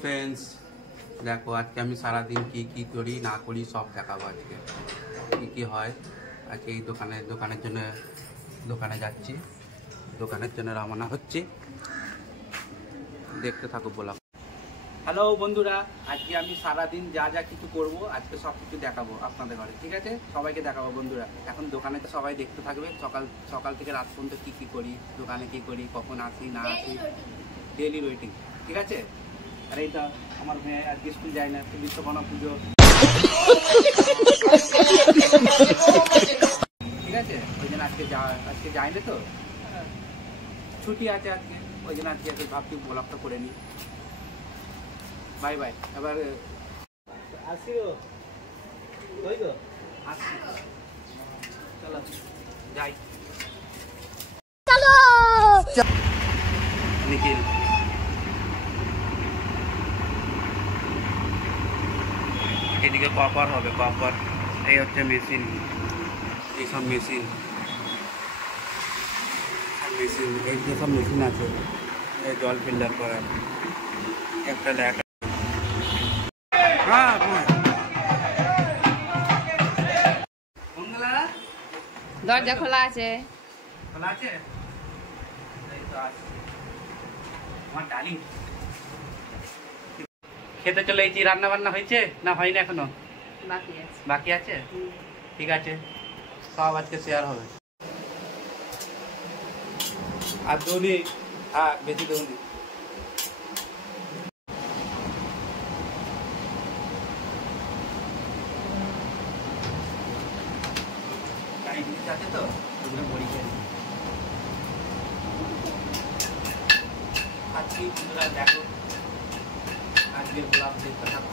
Friends देखो आज के আমি সারা দিন কি করি না করি সব দেখাবো আজকে কি হয় আজকে এই দোকানের জন্য দোকানে যাচ্ছি দোকানের জন্য রওনা হচ্ছে দেখতে থাকো বলা হ্যালো বন্ধুরা আজকে আমি সারা দিন যা কিছু করব আজকে সব কিছু দেখাবো আপনাদের ঘরে ঠিক আছে সবাইকে দেখাবো বন্ধুরা এখন দোকানে তো সবাই দেখতে থাকবে সকাল থেকে রাত পর্যন্ত কি করি দোকানে কি করি কখন আসি না আসি ডেইলি রুটিন ঠিক আছে আর এইটা আমার মেয়ে আজকে স্কুল যায় না বিশ্বকর্মা পুজো ঠিক আছে ওই জন্য আজকে যায় না তো ছুটি আছে আজকে ওই জন্য আজকে ভাবছি ব্লগটা করে নিই বাই বাই এবার আসিও ওই গো আসি চলো যাই চলো নিখিল এদিকে কপার হবে কপার এই হচ্ছে মেশিন এইসব মেশিন এই যে সব মেশিন আছে এই জল ফিল্টার করার একটা ল্যাক দরজা খোলা আছে আমার ডালিং খেতে চলে এসেছি রান্না বান্না হয়েছে না হয়নি এখনো বাকি আছে ঠিক আছে সব আজকে শেয়ার হবে আর দুনি হ্যাঁ বেশি দুনি আছে তো ওগুলো বড়ি খেয়ে আজকে বন্ধুরা দেখো আজকের ব্লগ দেখতে থাকো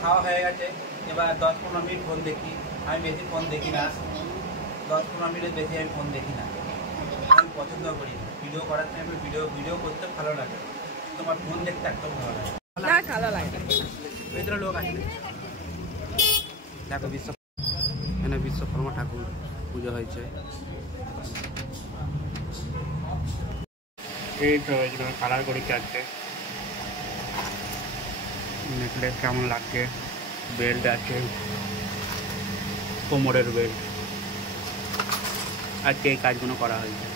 খাওয়া হয়ে গেছে এবার 10-15 মিনিট ফোন দেখি আমি বেশি ফোন দেখি না 10-15 মিনিটের বেশি আমি ফোন দেখি না আমি পছন্দ করি না ভিডিও করার টাইমে ভিডিও করতে ভালো লাগে তোমার ফোন দেখতে একদম ভালো লাগে ভালো লাগে ভেতরে লোক আছে দেখো এখানে বিশ্বকর্মা ঠাকুর পুজো হয়েছে এই তো এখানে কালার করে আছে নেকলেস কেমন লাগছে বেল্ট আছে কোমরের বেল্ট আজকে এই কাজগুলো করা হয়েছে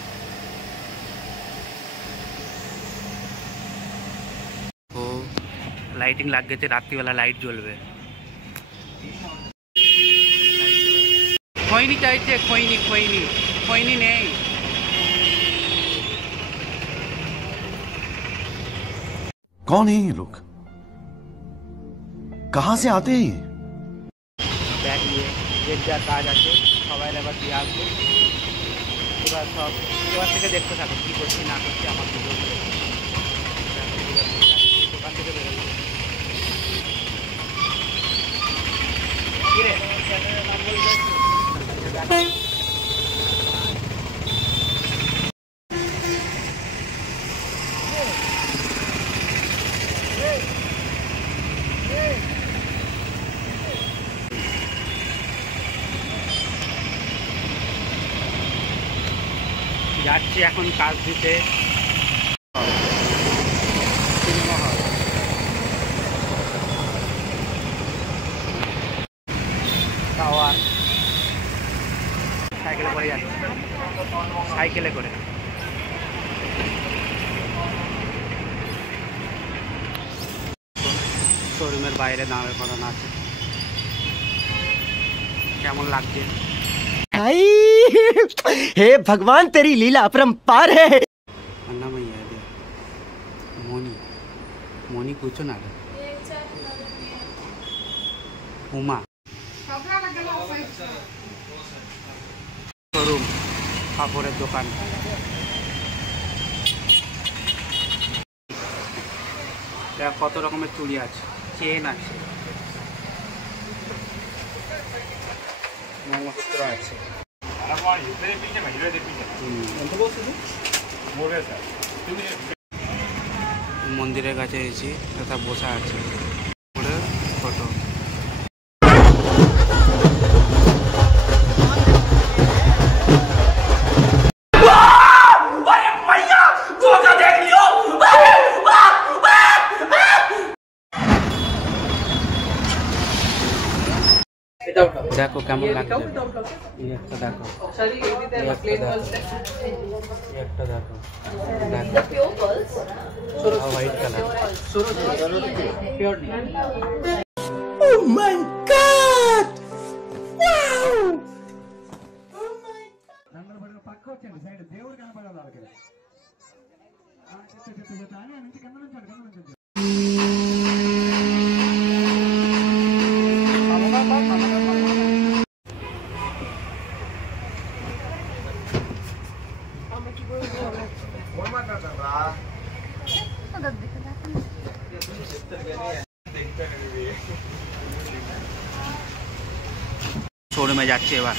ও লাইটিং লাগ গেছে রাত্রিবেলা লাইট জ্বলবে খৈনি চাইছে খৈনি নেই कौन है ये लोग कहां से आते हैं ব্যাগ নিয়ে যে কাজ আছে সবাই এবার দিয়ে আসবো এবার থেকে দেখতে থাকো কী করছি না করছি আমার দোকান থেকে বেরোবো যাচ্ছি এখন কাজ দিতে সিনেমা হল টাওয়ার সাইকেলে করে যাচ্ছি সাইকেলে করে শোরুমের বাইরে দাঁড়ানো করানো আছে কেমন লাগছে हे भगवान तेरी लीला अपरंपार है अन्ना मैया दे मोनी कुछ ना उमा शोरूम कापड़ের দোকান কত রকমের চুড়ি আছে চেন আছে মঙ্গলসূত্র আছে মন্দিরের কাছে এসেছি একটা বসা আছে ফটো দেখো কেমন লাগছে এই একটা দেখো এই একটা দেখো হোয়াইট কালার পিওর নেই Oh my God! Wow! শোরুমে যাচ্ছে এবার